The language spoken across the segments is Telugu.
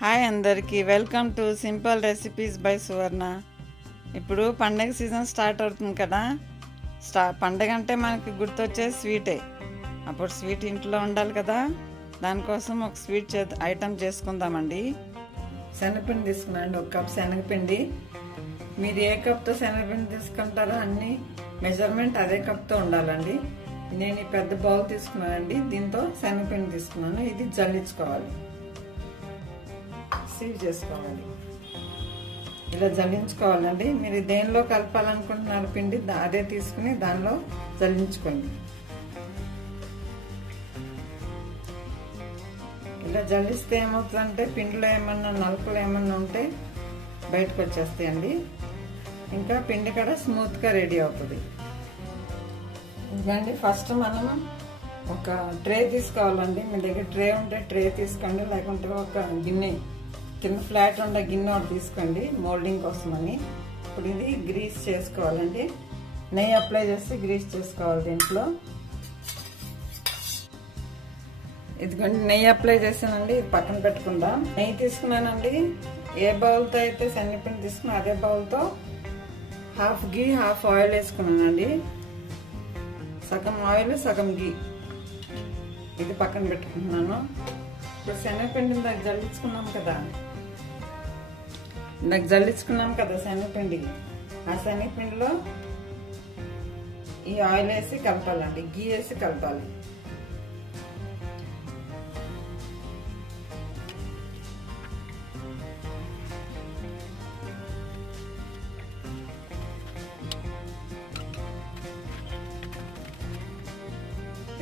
హాయ్ అందరికీ welcome to simple recipes by Suvarna. ఇప్పుడు పండగ సీజన్ స్టార్ట్ అవుతుంది కదా. పండగ అంటే మనకి గుర్తొచ్చే స్వీటే. అప్పుడు స్వీట్ ఇంట్లో ఉండాలి కదా, దానికోసం ఒక స్వీట్ ఐటెం చేసుకుందామండి. శనగపిండి తీసుకున్నాండి, 1 కప్ శనగపిండి. మీరు ఏ కప్తో శనగపిండి తీసుకుంటారో అన్ని మెజర్మెంట్ అదే కప్తో ఉండాలండి. నేను ఈ పెద్ద బౌల్ తీసుకున్నానండి, దీంతో శనగపిండి తీసుకున్నాను. ఇది జల్లించుకోవాలి, సీవ్ చేసుకోవాలి, ఇలా జల్లించుకోవాలండి. మీరు దేనిలో కలపాలనుకుంటున్నారు పిండి అదే తీసుకుని దానిలో జల్లించుకోండి. ఇలా జల్లిస్తే ఏమవుతుందంటే పిండిలో ఏమన్నా నలుపులు ఏమన్నా ఉంటే బయటకు వచ్చేస్తాయండి. ఇంకా పిండి కూడా స్మూత్గా రెడీ అవుతుంది. ఇదండి ఫస్ట్ మనం ఒక ట్రే తీసుకోవాలండి. మీ దగ్గర ట్రే ఉంటే ట్రే తీసుకోండి, లేకుంటే ఒక గిన్నె కింద ఫ్లాట్ ఉండే గిన్నె ఒకటి తీసుకోండి మోల్డింగ్ కోసమని. ఇప్పుడు ఇది గ్రీస్ చేసుకోవాలండి. నెయ్యి అప్లై చేసి గ్రీస్ చేసుకోవాలి. దీంట్లో ఇదిగోండి నెయ్యి అప్లై చేసానండి, ఇది పక్కన పెట్టుకుందాం. నెయ్యి తీసుకున్నానండి. ఏ బౌల్తో అయితే శనగపిండి తీసుకున్నా అదే బౌల్తో హాఫ్ గీ హాఫ్ ఆయిల్ వేసుకున్నానండి. సగం ఆయిల్ సగం గీ, ఇది పక్కన పెట్టుకుంటున్నాను. ఇప్పుడు శనగపిండి ఇందాక జల్లించుకున్నాం కదా శనగపిండి. ఆ శనగపిండిలో ఈ ఆయిల్ వేసి కలపాలండి, గీ వేసి కలపాలి.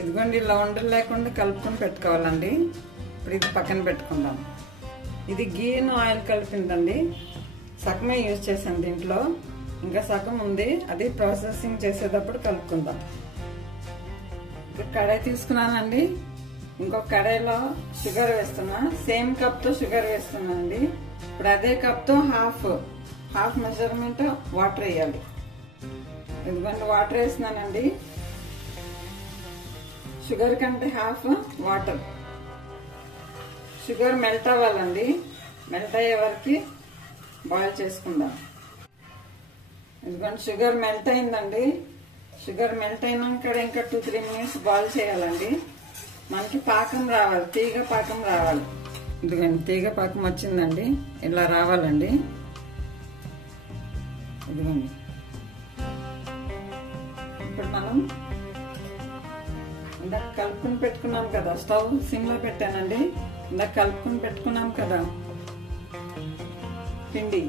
ఇదిగోండి ఇలా ఉండలు లేకుండా కలుపుకొని పెట్టుకోవాలండి. ఇప్పుడు ఇది పక్కన పెట్టుకుందాం. ఇది గీను ఆయిల్ కలిపిందండి, సగమే యూజ్ చేసాను దీంట్లో, ఇంకా సగం ఉంది, అది ప్రాసెసింగ్ చేసేటప్పుడు కలుపుకుందాం. ఇప్పుడు కడాయి తీసుకున్నానండి. ఇంకొక కడాయిలో షుగర్ వేస్తున్నా, సేమ్ కప్తో షుగర్ వేస్తున్నానండి. ఇప్పుడు అదే కప్తో హాఫ్ మెజర్మెంట్ వాటర్ వేయాలి. ఎందుకంటే వాటర్ వేస్తున్నానండి, షుగర్ కంటే హాఫ్ వాటర్. షుగర్ మెల్ట్ అవ్వాలండి, మెల్ట్ అయ్యే వరకు బాయిల్ చేసుకుందాం. ఎందుకంటే షుగర్ మెల్ట్ అయిందండి. షుగర్ మెల్ట్ అయినాక ఇంకా 2-3 మినిట్స్ బాయిల్ చేయాలండి. మనకి పాకం రావాలి, తీగ పాకం రావాలి. ఎందుకంటే తీగ పాకం వచ్చిందండి, ఇలా రావాలండి. ఇదిగోండి ఇప్పుడు మనం ఇందాక కలుపుకుని పెట్టుకున్నాం కదా, స్టవ్ సిమ్ లో పెట్టానండి. ఇందాక కలుపుకుని పెట్టుకున్నాం కదా పిండి,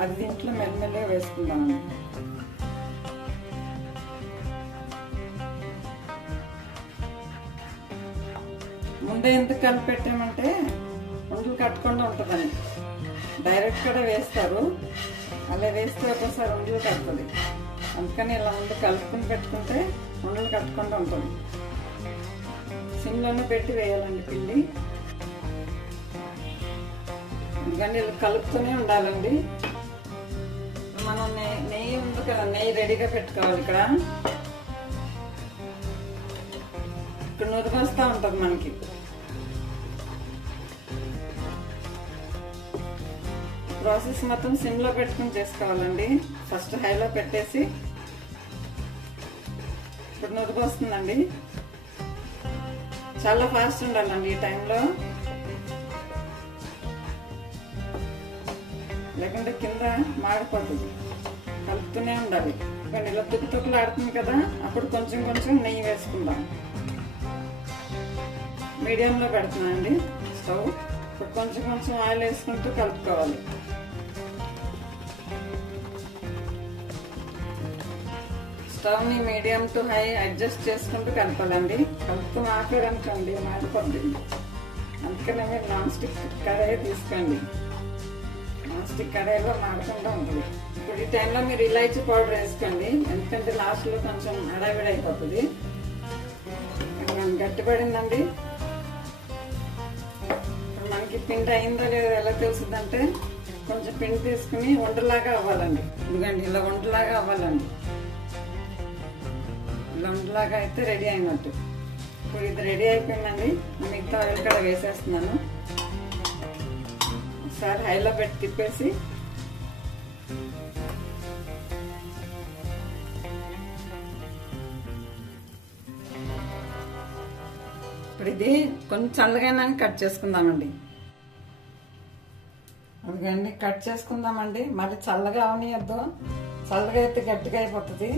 అది దీంట్లో మెల్లమెల్లగా వేసుకుందాం. ముందే ఎందుకు కలిపి పెట్టామంటే ఉండలు కట్టకుండా ఉంటుందని. డైరెక్ట్ కూడా వేస్తారు, అలా వేస్తే ఒకసారి ఉండలు కట్టుతుంది. అందుకని ఇలా ముందు కలుపుకుని పెట్టుకుంటే ఉండలు కట్టకుండా ఉంటుంది. సిమ్లోనే పెట్టి వేయాలండి పిండి. ఎందుకంటే ఇలా కలుపుతూనే ఉండాలండి. మనం నెయ్యి ఉంది కదా, నెయ్యి రెడీగా పెట్టుకోవాలి. ఇక్కడ నురుగు వస్తూ ఉంటుంది మనకి. ప్రాసెస్ మొత్తం సిమ్లో పెట్టుకుని చేసుకోవాలండి. ఫస్ట్ హైలో పెట్టేసి ఇప్పుడు నురుగు వస్తుందండి. చాలా ఫాస్ట్ ఉండాలండి ఈ టైంలో, లేకుంటే కింద మాడిపోతుంది. కలుపుతూనే ఉండాలి. కానీ ఇలా తుక్కులు ఆడుతుంది కదా, అప్పుడు కొంచెం నెయ్యి వేసుకుందాం. మీడియంలో పెడుతున్నానండి స్టవ్. ఇప్పుడు కొంచెం ఆయిల్ వేసుకుంటూ కలుపుకోవాలి. స్టవ్ని మీడియం టు హై అడ్జస్ట్ చేసుకుంటూ కలపాలండి. కలుపుతూ ఆపేరనుకోండి మాడిపోద్ది. అందుకనే మీరు నాన్ స్టిక్ కడాయి తీసుకోండి. నాన్ స్టిక్ కడాయిలో మాడకుండా ఉంటుంది. ఇప్పుడు ఈ టైంలో మీరు ఇలాచీ పౌడర్ వేసుకోండి, ఎందుకంటే లాస్ట్లో కొంచెం హడావిడి అయిపోతుంది. గట్టిపడిందండి. ఇప్పుడు మనకి పిండి అయిందో లేదో ఎలా తెలుస్తుందంటే, కొంచెం పిండి తీసుకుని వంటలాగా అవ్వాలండి. ఎందుకంటే ఇలా వంటలాగా అవ్వాలండి. లంలాగా అయితే రెడీ అయినట్టు. ఇప్పుడు ఇది రెడీ అయిపోయిందండి. మిగతా ఆయిల్ కూడా వేసేస్తున్నాను. ఒకసారి హైలో పెట్టి తిప్పేసి ఇప్పుడు ఇది కొంచెం చల్లగా కట్ చేసుకుందామండి. అందుకని కట్ చేసుకుందామండి. మరి చల్లగా అవనియద్దు, చల్లగా అయితే గట్టిగా అయిపోతుంది.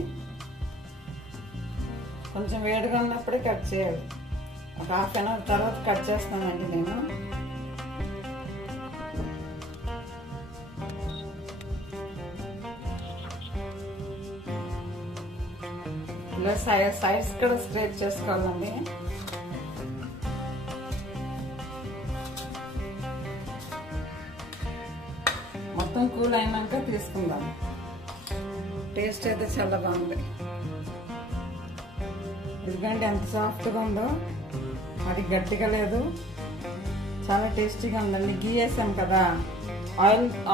కొంచెం వేడిగా ఉన్నప్పుడే కట్ చేయాలి. ఒక హాఫ్ అన్ అవర్ తర్వాత కట్ చేస్తానండి నేను. ఇలా సైడ్స్ కూడా స్క్రేప్ చేసుకోవాలండి. మొత్తం కూల్ అయినాక తీసుకుందాం. టేస్ట్ అయితే చాలా బాగుంది. ఎందుకంటే ఎంత సాఫ్ట్గా ఉందో, అది గట్టిగా లేదు, చాలా టేస్టీగా ఉందండి. గీ వేసాం కదా,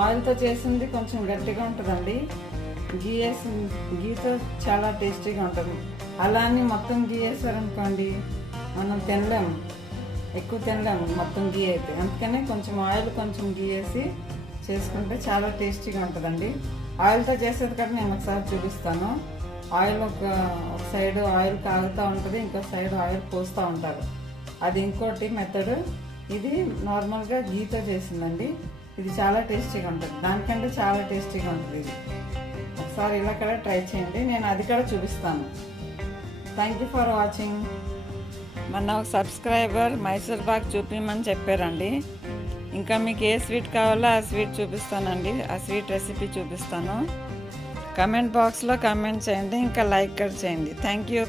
ఆయిల్తో చేసింది కొంచెం గట్టిగా ఉంటుందండి. గీతో చాలా టేస్టీగా ఉంటుంది. అలా అని మొత్తం గీ వేసారనుకోండి మనం తినలేము, ఎక్కువ తినలేము మొత్తం గీ అయితే. అందుకనే కొంచెం ఆయిల్ కొంచెం గీ వేసి చేసుకుంటే చాలా టేస్టీగా ఉంటుందండి. ఆయిల్తో చేసేది కూడా నేను ఒకసారి చూపిస్తాను. ఆయిల్ ఒక సైడ్ ఆయిల్ కాగుతూ ఉంటుంది, ఇంకో సైడ్ ఆయిల్ పోస్తూ ఉంటారు. అది ఇంకోటి మెథడ్. ఇది నార్మల్గా గీతో చేసిందండి. ఇది చాలా టేస్టీగా ఉంటుంది, దానికంటే చాలా టేస్టీగా ఉంటుంది ఇది. ఒకసారి ఇలా కూడా ట్రై చేయండి, నేను అది కూడా చూపిస్తాను. Thank you for watching. మొన్న ఒక సబ్స్క్రైబర్ మైసూర్ పాక్ చూపించమని చెప్పారండి. ఇంకా మీకు ఏ స్వీట్ కావాలో ఆ స్వీట్ చూపిస్తానండి, ఆ స్వీట్ రెసిపీ చూపిస్తాను. కమెంట్ బాక్స్లో కమెంట్ చేయండి, ఇంకా లైక్ కూడా చేయండి. Thank you.